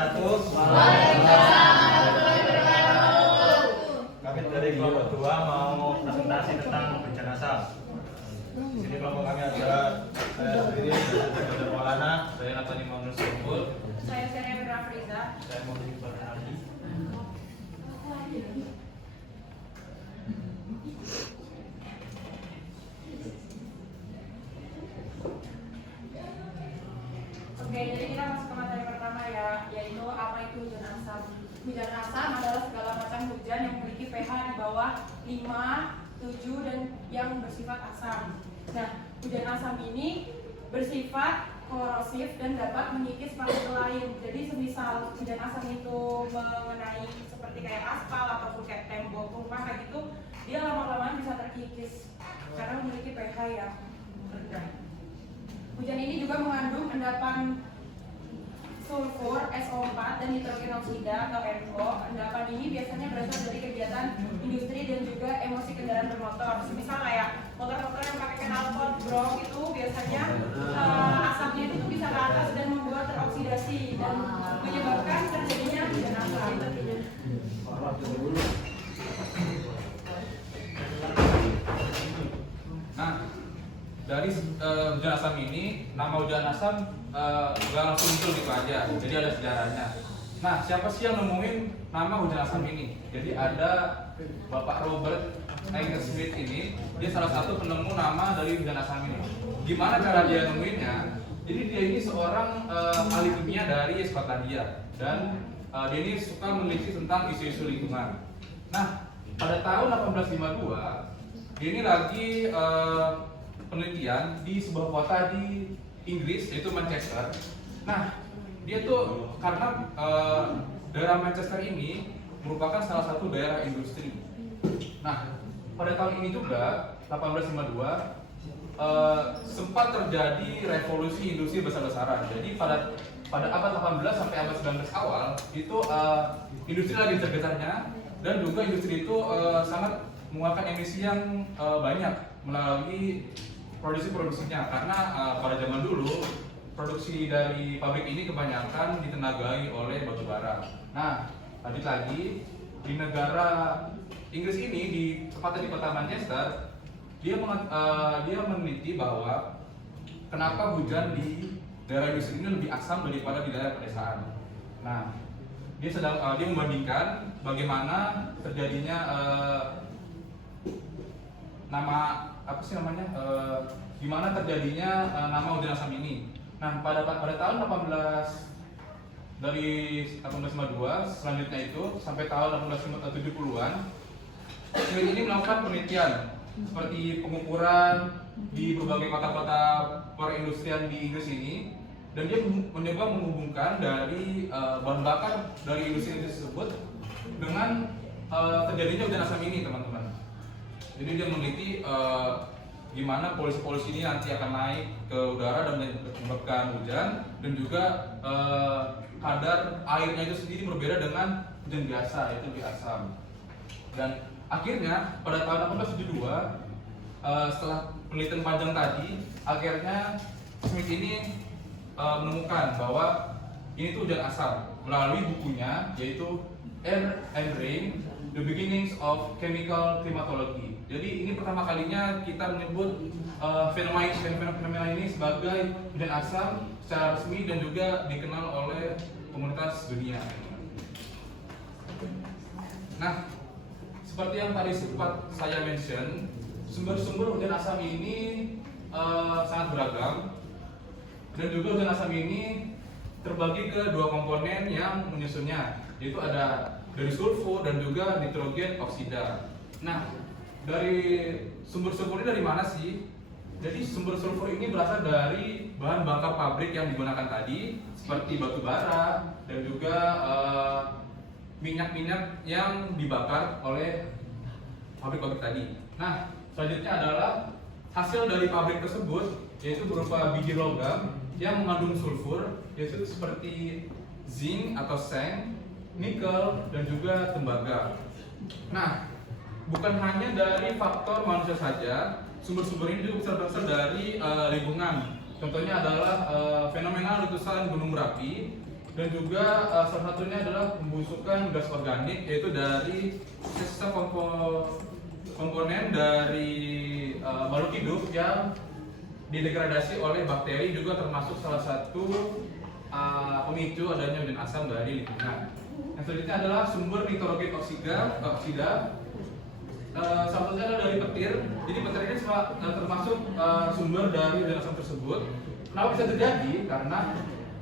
wabarakatuh. Kami dari kelompok 2 mau presentasi tentang bencana asam. Di sini kelompok kami ada saya sendiri, Dr. Maulana, saya Natani Maulana Sumpul, Saya Serena Rafriza. saya Muhammad Farhadi. Oke, jadi kita masuk ke materi pertama ya, yaitu apa itu hujan asam. Hujan asam adalah segala macam hujan yang memiliki pH di bawah 5, 7 dan yang bersifat asam. Nah, hujan asam ini bersifat korosif dan dapat mengikis partikel lain. Jadi semisal hujan asam itu mengenai seperti kayak aspal ataupun kayak tembok rumah kayak gitu, dia lama-kelamaan bisa terkikis karena memiliki pH yang rendah. Hujan ini juga mengandung endapan sulfur, SO4 dan nitrogen oksida atau NO. Endapan ini biasanya berasal dari kegiatan industri dan juga emosi kendaraan bermotor. Misal kayak motor-motor yang pakai knalpot, brok itu biasanya asapnya itu bisa ke atas dan membuat teroksidasi dan menyebabkan terjadinya hujan asam. Nah, dari hujan asam ini, nama hujan asam nggak langsung muncul gitu aja, jadi ada sejarahnya. Nah, siapa sih yang nemuin nama hujan asam ini? Jadi ada Bapak Robert Smith ini, dia salah satu penemu nama dari hujan asam ini. Gimana cara dia nemuinnya? Jadi dia ini seorang ahli kimia dari Skotlandia dan dia ini suka meneliti tentang isu-isu lingkungan. Nah, pada tahun 1852, dia ini lagi penelitian di sebuah kota di Inggris yaitu Manchester. Nah, dia tuh karena daerah Manchester ini merupakan salah satu daerah industri. Nah, pada tahun ini juga 1852 sempat terjadi revolusi industri besar-besaran. Jadi pada abad 18 sampai abad 19 awal itu industri lagi tergetarnya dan juga industri itu sangat mengeluarkan emisi yang banyak melalui produksinya karena pada zaman dulu produksi dari pabrik ini kebanyakan ditenagai oleh batu bara. Nah, lanjut lagi di negara Inggris ini tepatnya di kota Manchester, dia meneliti bahwa kenapa hujan di daerah industri ini lebih asam daripada di daerah pedesaan. Nah, dia membandingkan bagaimana terjadinya gimana terjadinya nama hujan asam ini. Nah, pada tahun 1852 selanjutnya itu sampai tahun 1870-an, Smith ini melakukan penelitian seperti pengukuran di berbagai kota-kota perindustrian di Inggris ini, dan dia mencoba menghubungkan dari bahan bakar dari industri tersebut dengan terjadinya hujan asam ini, teman-teman. Jadi dia meneliti gimana polusi ini nanti akan naik ke udara dan menyebabkan hujan, dan juga kadar airnya itu sendiri berbeda dengan hujan biasa, yaitu lebih asam. Dan akhirnya pada tahun 1872 setelah penelitian panjang tadi, akhirnya Smith ini menemukan bahwa ini tuh hujan asam melalui bukunya yaitu Air and Rain: The Beginnings of Chemical Climatology. Jadi ini pertama kalinya kita menyebut fenomena ini sebagai hujan asam secara resmi dan juga dikenal oleh komunitas dunia. Nah, seperti yang tadi sempat saya mention, sumber-sumber hujan asam ini sangat beragam, dan juga hujan asam ini terbagi ke dua komponen yang menyusunnya, yaitu ada dari sulfur dan juga nitrogen oksida. Nah, dari sumber-sumber ini dari mana sih? Jadi sumber sulfur ini berasal dari bahan bakar pabrik yang digunakan tadi, seperti batu bara dan juga minyak-minyak yang dibakar oleh pabrik-pabrik tadi. Nah, selanjutnya adalah hasil dari pabrik tersebut, yaitu berupa biji logam yang mengandung sulfur, yaitu seperti zinc atau seng, nikel, dan juga tembaga. Nah, bukan hanya dari faktor manusia saja, sumber-sumber ini juga bisa berasal dari lingkungan. Contohnya adalah fenomena letusan gunung berapi Dan juga salah satunya adalah pembusukan gas organik, yaitu dari sisa komponen dari makhluk hidup yang didegradasi oleh bakteri, juga termasuk salah satu pemicu adanya hujan asam dari lingkungan. Yang selanjutnya adalah sumber nitrogen oksida. Salah satunya adalah dari petir. Jadi petir ini termasuk sumber dari hujan asam tersebut. Kenapa bisa terjadi? Karena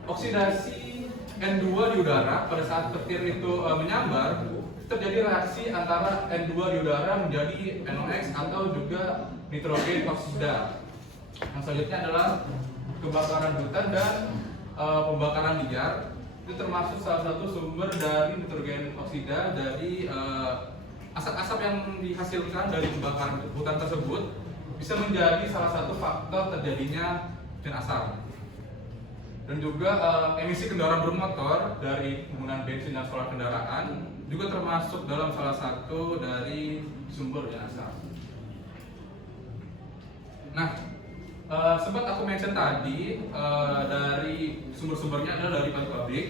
oksidasi N2 di udara pada saat petir itu menyambar, terjadi reaksi antara N2 di udara menjadi NOx atau juga nitrogen oksida. Yang selanjutnya adalah kebakaran hutan dan pembakaran liar. Itu termasuk salah satu sumber dari nitrogen oksida dari asap-asap yang dihasilkan dari pembakaran hutan tersebut bisa menjadi salah satu faktor terjadinya hujan asam. Dan juga emisi kendaraan bermotor dari penggunaan bensin dan solar kendaraan juga termasuk dalam salah satu dari sumber hujan asam. Nah, sempat aku mention tadi dari sumber-sumbernya adalah dari pabrik.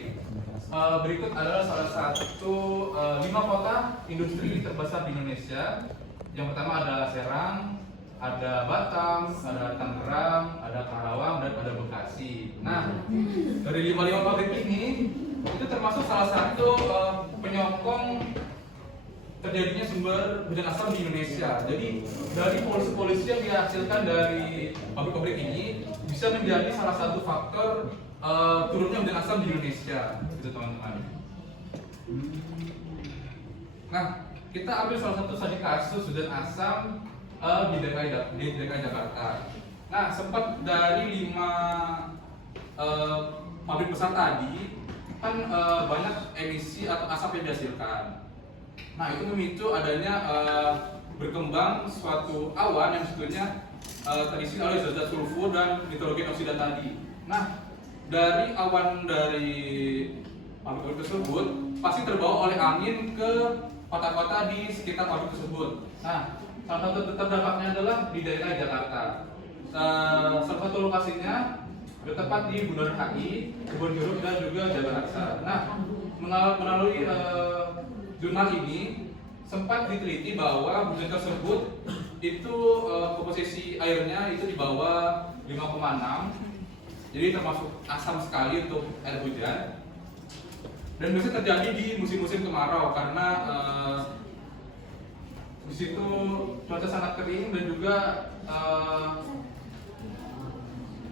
Berikut adalah salah satu 5 kota industri terbesar di Indonesia. Yang pertama adalah Serang, ada Batam, ada Tangerang, ada Karawang, dan ada Bekasi. Nah, dari 5 pabrik ini itu termasuk salah satu penyokong terjadinya sumber hujan asam di Indonesia. Jadi dari polusi yang dihasilkan dari pabrik-pabrik ini bisa menjadi salah satu faktor turunnya hujan asam di Indonesia, gitu teman-teman. Nah, kita ambil salah satu saja kasus hujan asam di DKI Jakarta. Nah, sempat dari 5 pabrik besar tadi kan banyak emisi atau asap yang dihasilkan. Nah, itu memicu adanya berkembang suatu awan yang sebetulnya terisi oleh zat sulfur dan nitrogen oksida tadi. Nah, dari awan dari pabrik tersebut pasti terbawa oleh angin ke kota-kota di sekitar pabrik tersebut. Nah, salah satu terdampaknya adalah di daerah Jakarta. Salah satu lokasinya bertempat di Bundaran HI, Kebun Jeruk, dan juga Jalan Aksa. Nah, melalui jurnal ini sempat diteliti bahwa hujan tersebut itu komposisi airnya itu di bawah 5,6, jadi termasuk asam sekali untuk air hujan. Dan biasanya terjadi di musim-musim kemarau karena di situ cuaca sangat kering dan juga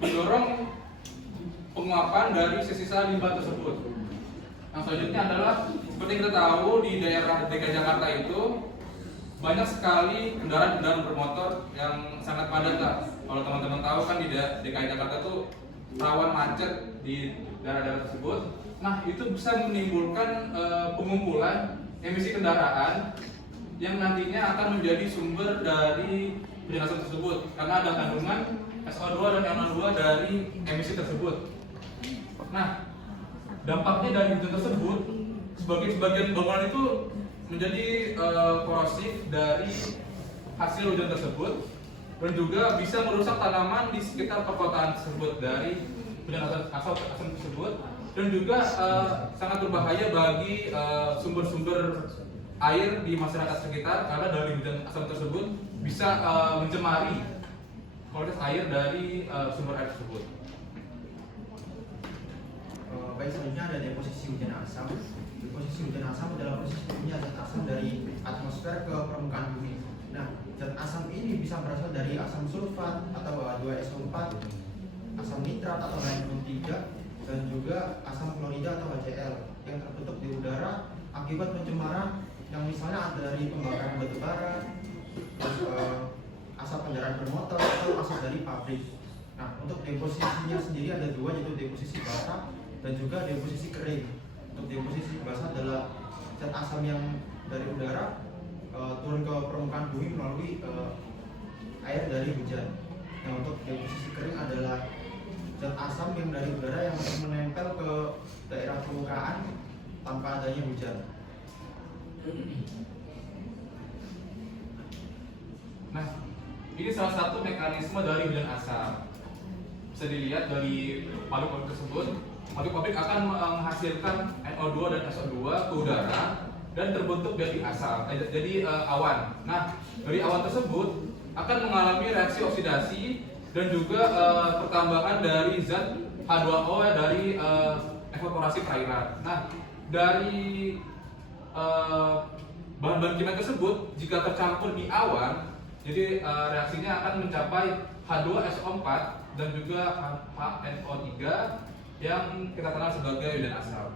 mendorong penguapan dari sisa limbah tersebut. Yang selanjutnya adalah seperti kita tahu di daerah DKI Jakarta itu banyak sekali kendaraan bermotor yang sangat padat lah. Kalau teman-teman tahu kan di DKI Jakarta itu rawan macet di daerah-daerah tersebut. Nah, itu bisa menimbulkan pengumpulan emisi kendaraan yang nantinya akan menjadi sumber dari hujan asam tersebut karena ada kandungan SO2 dan NO2 dari emisi tersebut. Nah, dampaknya dari hujan tersebut sebagian bangunan itu menjadi korosif dari hasil hujan tersebut dan juga bisa merusak tanaman di sekitar perkotaan tersebut dari hujan asam tersebut, dan juga sangat berbahaya bagi sumber-sumber air di masyarakat sekitar karena dari hujan asam tersebut bisa mencemari kualitas air dari sumber air tersebut. Baik, selanjutnya ada deposisi hujan asam. Deposisi hujan asam adalah proses turunnya zat asam dari atmosfer ke permukaan bumi. Nah, zat asam ini bisa berasal dari asam sulfat atau H2SO4, asam nitrat atau N3, dan juga asam klorida atau HCl yang terbentuk di udara akibat pencemaran yang misalnya ada dari pembakaran batu bara, asap kendaraan bermotor atau asap dari pabrik. Nah, untuk deposisinya sendiri ada dua, yaitu deposisi basah dan juga deposisi kering. Untuk deposisi basah adalah zat asam yang dari udara turun ke permukaan bumi melalui air dari hujan. Nah, untuk deposisi kering adalah zat asam yang dari udara yang menempel ke daerah permukaan tanpa adanya hujan. Nah, ini salah satu mekanisme dari hujan asam. Bisa dilihat dari pabrik tersebut, pabrik akan menghasilkan NO2 dan SO2 ke udara dan terbentuk jadi asap, awan. Nah, dari awan tersebut akan mengalami reaksi oksidasi dan juga pertambahan dari zat H2O dari evaporasi perairan. Nah, dari bahan-bahan kimia tersebut jika tercampur di awan, jadi reaksinya akan mencapai H2SO4 dan juga HNO3 yang kita kenal sebagai hujan asap.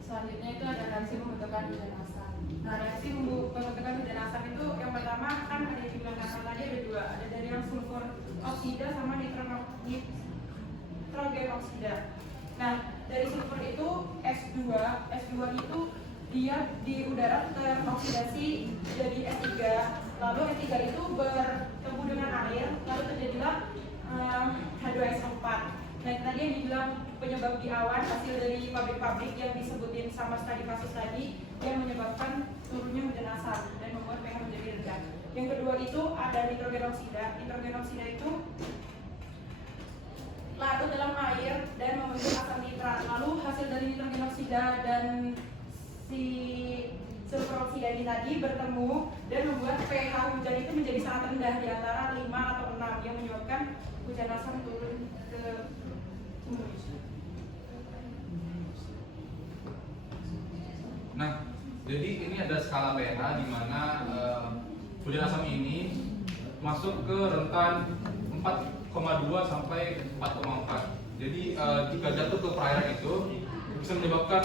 Selanjutnya itu ada reaksi pembentukan hujan asap. Nah, reaksi pembentukan hujan asap itu yang pertama kan ada di belakang tadi ada dua, ada dari yang sulfur oksida sama nitrogen oksida. Nah, dari sulfur itu S2 itu dia di udara teroksidasi jadi S3, lalu S3 itu bertemu dengan air, lalu terjadilah H2SO4. Nah, tadi yang dibilang penyebab di awan hasil dari pabrik-pabrik yang disebutin sama studi kasus tadi yang menyebabkan turunnya hujan asap dan membuat pH menjadi rendah. Yang kedua itu ada nitrogen oksida. Nitrogen oksida itu larut dalam air dan membentuk asam nitrat. Lalu hasil dari nitrogen oksida dan si sulfur oksida ini tadi bertemu dan membuat pH hujan itu menjadi sangat rendah di antara 5 atau 6 yang menyebabkan hujan asam turun ke Indonesia. Nah, jadi ini ada skala pH di mana hujan asam ini masuk ke rentan 4,2 sampai 4,4. Jadi jika jatuh ke perairan itu bisa menyebabkan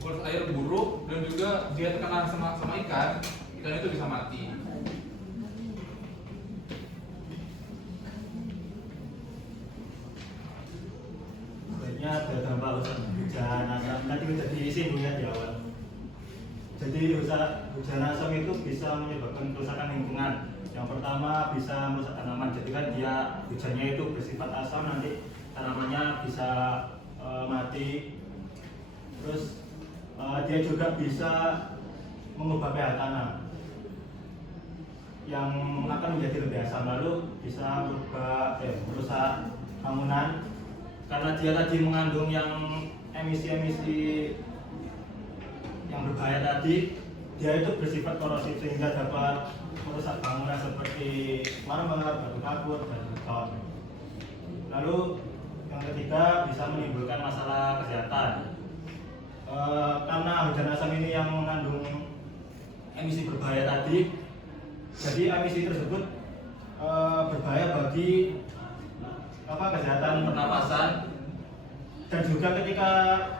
kualitas air buruk dan juga dia terkena sama ikan itu bisa mati. Sebenarnya ada dampak hujan asam tadi sudah disinggung ya di awal. Jadi hujan asam itu bisa menyebabkan kerusakan lingkungan. Yang pertama bisa merusak tanaman. Jadi kan dia hujannya itu bersifat asam, nanti tanamannya bisa mati. Terus dia juga bisa mengubah pH tanah yang akan menjadi lebih asam, lalu bisa merusak bangunan karena dia tadi mengandung yang emisi-emisi yang berbahaya tadi. Dia itu bersifat korosif sehingga dapat merusak bangunan seperti marmer, batu kapur, dan beton. Lalu yang ketiga bisa menimbulkan masalah kesehatan. Karena hujan asam ini yang mengandung emisi berbahaya tadi, jadi emisi tersebut berbahaya bagi kesehatan pernapasan, dan juga ketika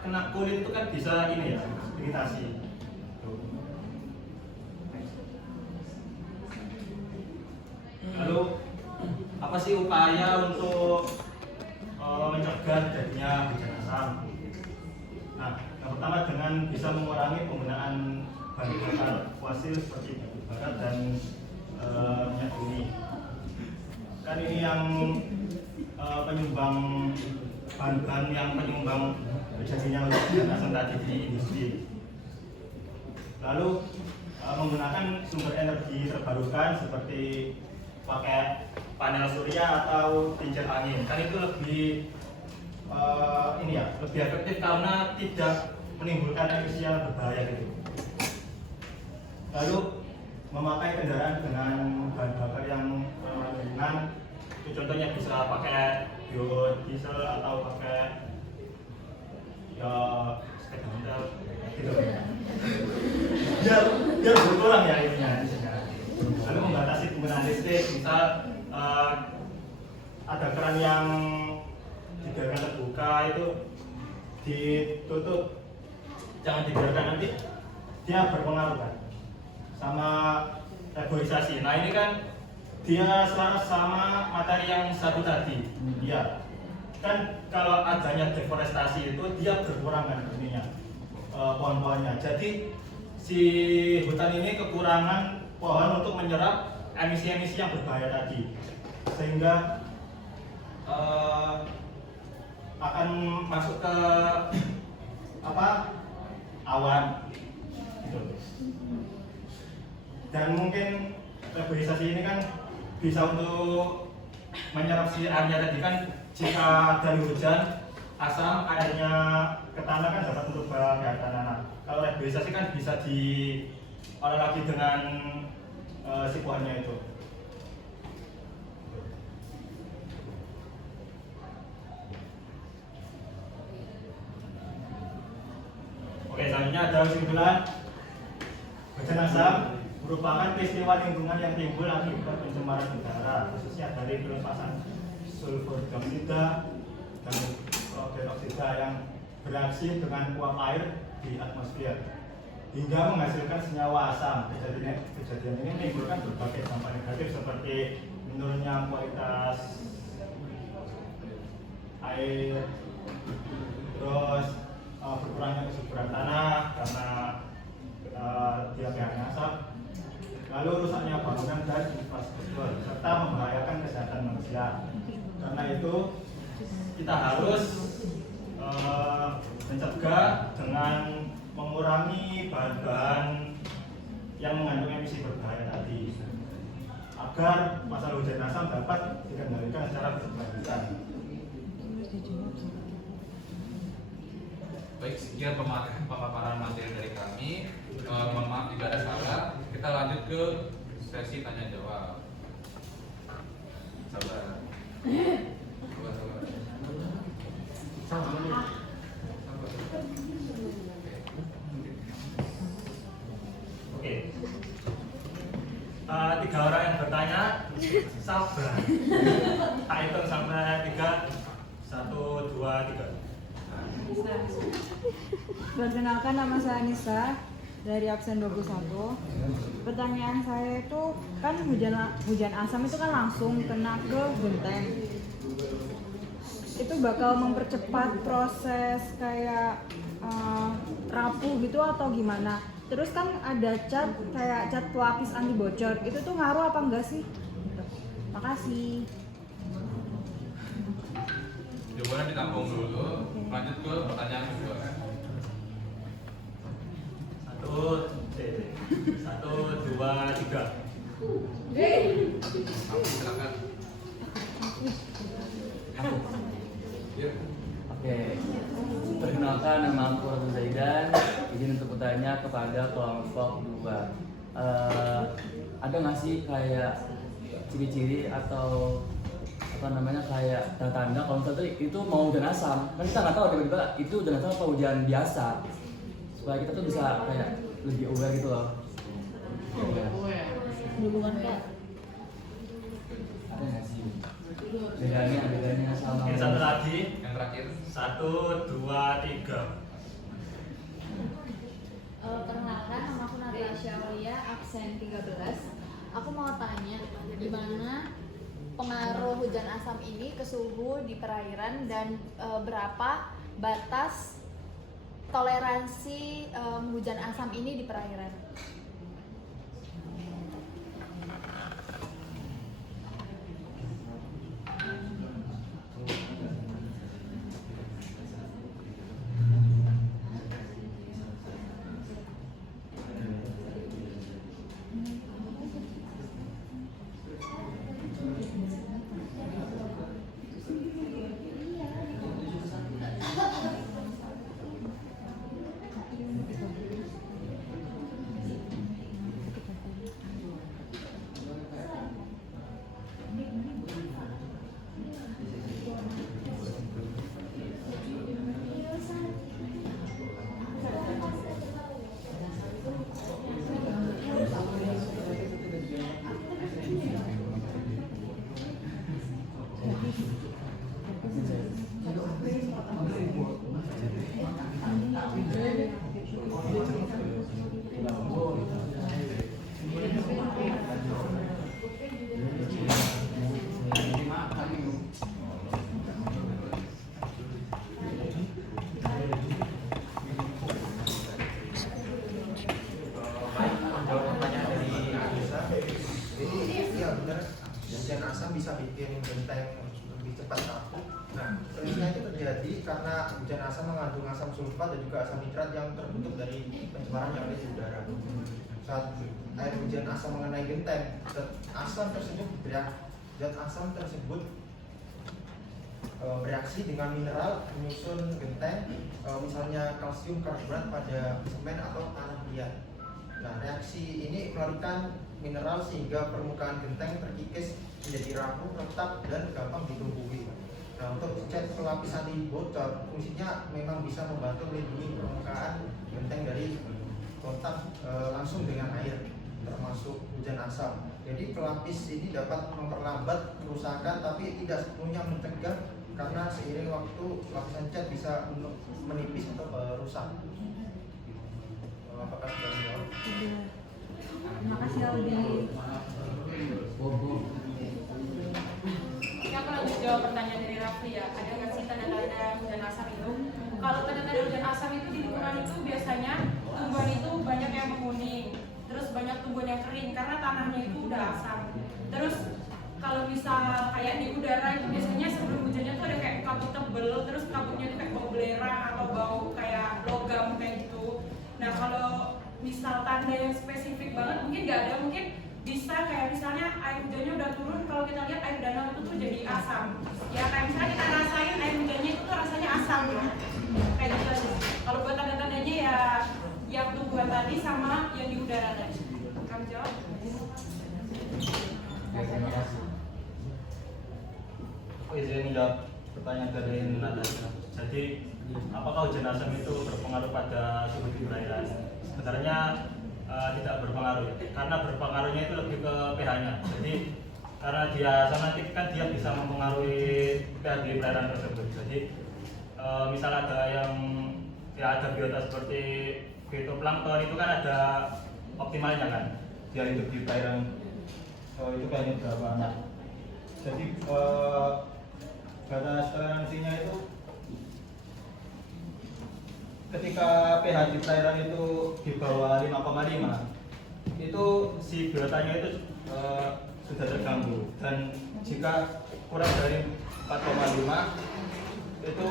kena kulit itu kan bisa ini ya, iritasi. Lalu apa sih upaya untuk mencegah terjadinya hujan asam? Nah, yang pertama dengan bisa mengurangi penggunaan bahan bakar fosil seperti batu bara dan minyak bumi. Kan ini yang penyumbang bahan-bahan yang penyumbang terjadinya hujan asam tadi di industri. Lalu menggunakan sumber energi terbarukan seperti pakai panel surya atau kincir angin, kan itu lebih lebih efektif karena tidak menimbulkan emisi yang berbahaya gitu. Lalu memakai kendaraan dengan bahan bakar yang ramah lingkungan, itu contohnya bisa pakai biodiesel atau pakai sepeda motor gitu. Biar berkurang ya ininya. Lalu membatasi penggunaan listrik, misal ada keran yang dibiarkan terbuka itu ditutup, jangan dibiarkan, nanti dia berpengaruh kan sama reboisasi. Nah ini kan dia selaras sama materi yang satu tadi. Iya, kan kalau adanya deforestasi itu dia berkurang kan ininya pohon-pohonnya. Jadi si hutan ini kekurangan pohon untuk menyerap emisi-emisi yang berbahaya tadi, sehingga akan masuk ke awan gitu. Dan mungkin reboisasi ini kan bisa untuk menyerap si airnya tadi kan, jika dari hujan asam airnya ke tanah kan dapat merubah pH tanah. Nah, kalau reboisasi kan bisa diolah lagi dengan si kuahnya itu. Oke, selanjutnya ada kesimpulan. Hujan asam merupakan peristiwa lingkungan yang timbul akibat pencemaran udara, khususnya dari pelepasan sulfur dioksida dan dioksida yang bereaksi dengan uap air di atmosfer hingga menghasilkan senyawa asam. Kejadian ini menimbulkan berbagai dampak negatif seperti menurunnya kualitas air, terus berkurangnya kesuburan tanah karena dia pH-nya asam, lalu rusaknya bangunan dan infrastruktur serta membahayakan kesehatan manusia. Karena itu kita harus mencegah dengan mengurangi bahan-bahan yang mengandung emisi berbahaya tadi agar masalah hujan asam dapat dikendalikan secara berkelanjutan. Baik, sekian pemaparan materi dari kami. Mohon maaf jika ada salah. Kita lanjut ke sesi tanya jawab. Sabar. Sabar. Oke. 3 orang yang bertanya, sabar. Tak hitung sampai 3. 1, 2, 3. Perkenalkan, nama saya Anissa dari absen 21. Pertanyaan saya itu kan hujan asam itu kan langsung kena ke genteng. Itu bakal mempercepat proses kayak rapuh gitu atau gimana? Terus kan ada cat kayak cat pelapis anti bocor. Itu tuh ngaruh apa enggak sih? Makasih. Jawabannya ditampung dulu. Lanjut ke pertanyaan kedua. 1, 2, 3. Silakan. Ya. Oke, perkenalkan nama aku Ratu Zaidan. Izin untuk bertanya kepada kelompok 2. Ada nggak sih kayak ciri-ciri atau apa namanya kayak tanda-tanda kalau misalnya itu mau hujan asam? Kan kita nggak tahu tiba-tiba itu hujan asam atau hujan biasa. Supaya kita tuh bisa kayak lebih aware gitu loh. Hubungan Kak. Ada nggak sih? Bedanya sama. Oke, satu lagi. Yang terakhir. 1, 2, 3. Perkenalkan, nama aku Natasha Aulia, absen 13. Aku mau tanya, gimana pengaruh hujan asam ini ke suhu di perairan dan berapa batas toleransi hujan asam ini di perairan? hujan asam bisa bikin genteng lebih cepat rapuh. Nah, peristiwa itu terjadi karena hujan asam mengandung asam sulfat dan juga asam nitrat yang terbentuk dari pencemaran yang ada di udara. Saat air hujan asam mengenai genteng, zat asam tersebut bereaksi dengan mineral menyusun genteng, misalnya kalsium karbonat pada semen atau tanah liat. Nah, reaksi ini melarikan mineral sehingga permukaan genteng terkikis menjadi rapuh, retak, dan gampang ditumbuhi. Nah, untuk cat pelapis anti bocor fungsinya memang bisa membantu melindungi permukaan genteng dari kontak langsung dengan air, termasuk hujan asam. Jadi pelapis ini dapat memperlambat kerusakan tapi tidak sepenuhnya mencegah, karena seiring waktu lapisan cat bisa menipis atau rusak. Apakah sudah menjawab? Sudah. Terima kasih Aldi. Oke, aku lanjut jawab pertanyaan dari Rafli ya. Ada nggak sih tanda-tanda hujan asam itu? Kalau tanda-tanda hujan asam itu di lingkungan itu biasanya tumbuhan itu banyak yang menguning, terus banyak tumbuhan yang kering karena tanahnya itu udah asam. Terus kalau misal kayak di udara itu biasanya sebelum hujannya tuh ada kayak kabut tebel, terus kabutnya tuh kayak bau belerang atau bau kayak logam kayak gitu. Nah, kalau misal tanda yang spesifik banget mungkin nggak ada, mungkin bisa kayak misalnya air hujannya udah turun, kalau kita lihat air danau itu tuh jadi asam. Ya kayak misalnya kita rasain air hujannya itu tuh rasanya asam gitu. Kayak gitu aja. Kalau buat tanda-tandanya ya yang tumbuhan tadi sama yang di udara tadi. Kamu jawab? Aku izin menjawab pertanyaan dari Natasha. Jadi, apakah hujan asam itu berpengaruh pada suhu di perairan? Sebenarnya tidak berpengaruh, karena berpengaruhnya itu lebih ke pH-nya. Jadi, karena dia asam nanti kan dia bisa mempengaruhi pH di perairan tersebut. Jadi, misal ada yang ya ada biota seperti fitoplankton itu kan ada optimalnya kan, dia hidup di perairan itu kayaknya berapa. Nah, jadi batas toleransinya itu ketika pH di perairan itu di bawah 5,5 itu si biotanya itu sudah terganggu, dan jika kurang dari 4,5 itu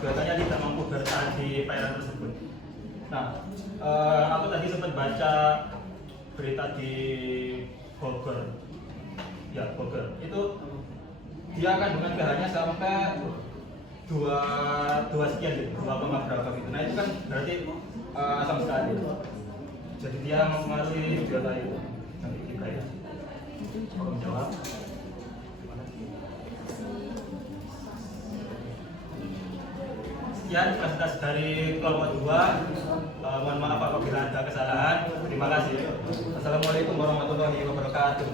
biotanya tidak mampu bertahan di perairan tersebut. Nah, aku tadi sempat baca berita di Bogor, ya Bogor itu dia kandungan pH-nya sampai 2 sekian gitu, 2, berapa gitu. Nah itu kan berarti asam sekali. Jadi dia mempengaruhi biota itu nanti di perairan. Aku menjawab. Sekian presentasi dari kelompok 2. Mohon maaf apabila ada kesalahan. Terima kasih. Assalamualaikum warahmatullahi wabarakatuh.